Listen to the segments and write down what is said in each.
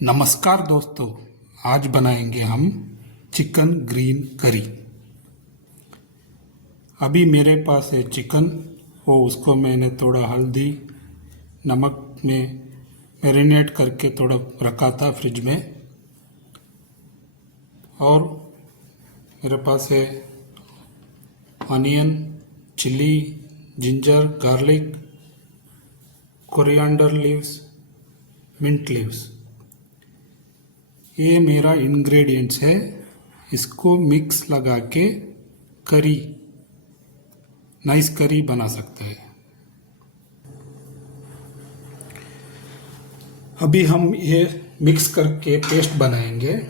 नमस्कार दोस्तों, आज बनाएंगे हम चिकन ग्रीन करी। अभी मेरे पास है चिकन, वो उसको मैंने थोड़ा हल्दी नमक में मैरिनेट करके थोड़ा रखा था फ्रिज में। और मेरे पास है onion, chili, ginger, garlic, coriander leaves, mint leaves. ये मेरा इंग्रेडिएंट्स है। इसको मिक्स लगा के करी, नाइस करी बना सकते हैं। अभी हम ये मिक्स करके पेस्ट बनाएंगे।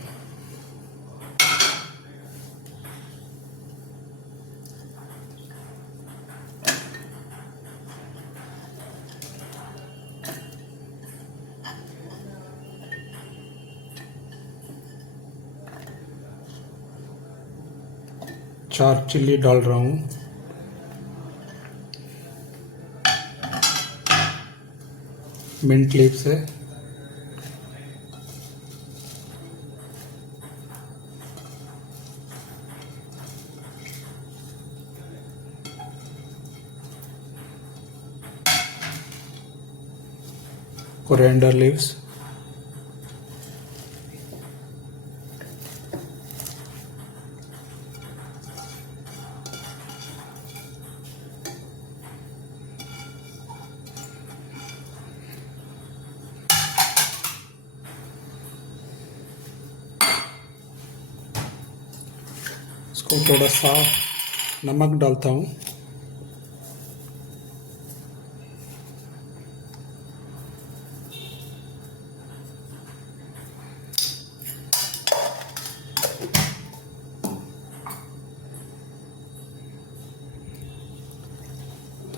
चार चिल्ली डाल रहा हूँ। मिंट लीव्स है। कोरिएंडर लीव्स, इसको थोड़ा सा नमक डालता हूँ।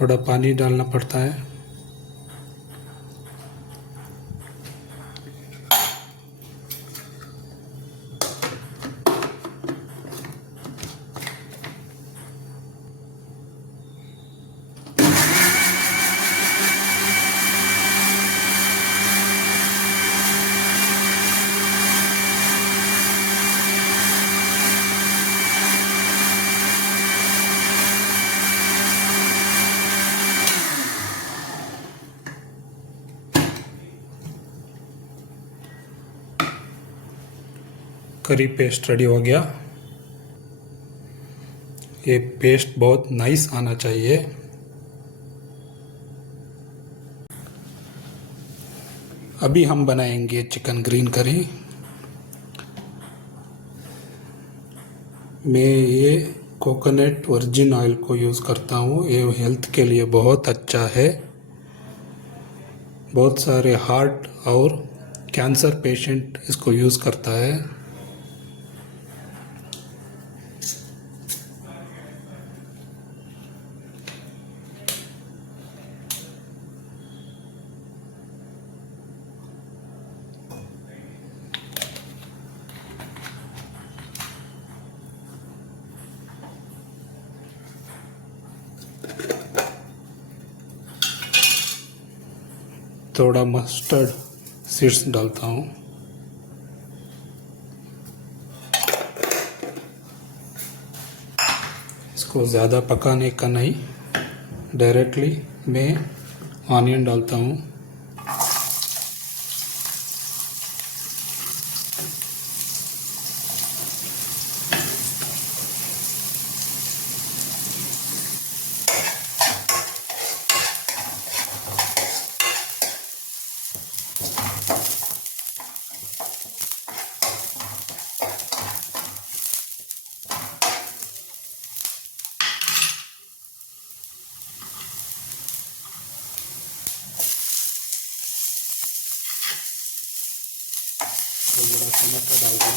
थोड़ा पानी डालना पड़ता है। करी पेस्ट रेडी हो गया। ये पेस्ट बहुत नाइस आना चाहिए। अभी हम बनाएंगे चिकन ग्रीन करी। मैं ये कोकोनट वर्जिन ऑयल को यूज़ करता हूँ। ये हेल्थ के लिए बहुत अच्छा है। बहुत सारे हार्ट और कैंसर पेशेंट इसको यूज़ करता है। थोड़ा मस्टर्ड सीड्स डालता हूँ। इसको ज़्यादा पकाने का नहीं, डायरेक्टली मैं ऑनियन डालता हूँ। थोड़ा टमाटर डाल दूँ।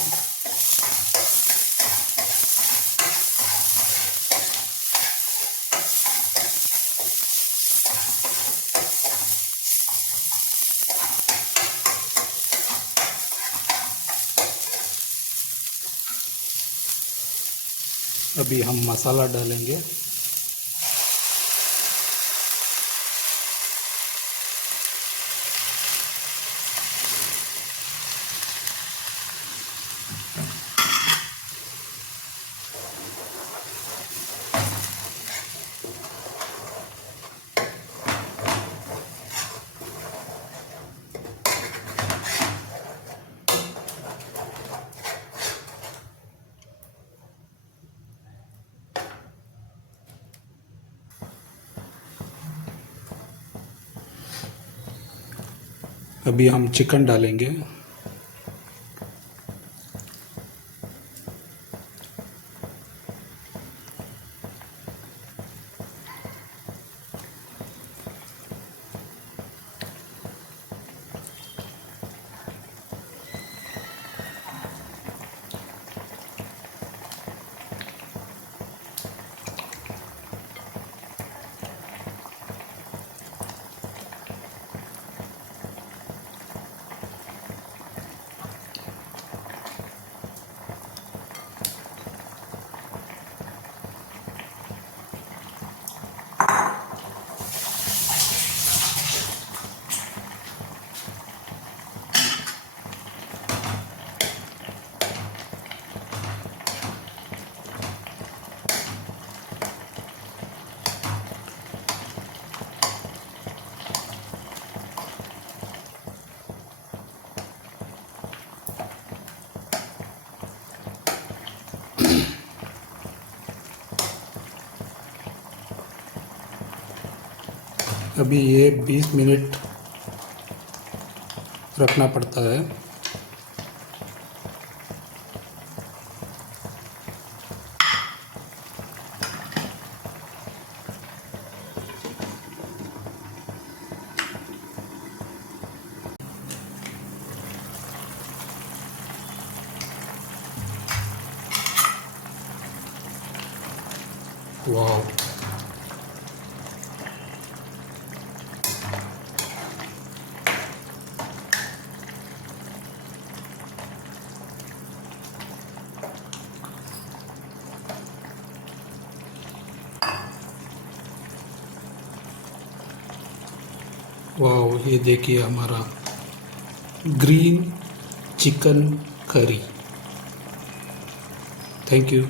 अभी हम मसाला डालेंगे। अभी हम चिकन डालेंगे। अभी ये 20 मिनट रखना पड़ता है। वाह, वाह, ये देखिए हमारा green chicken curry. Thank you.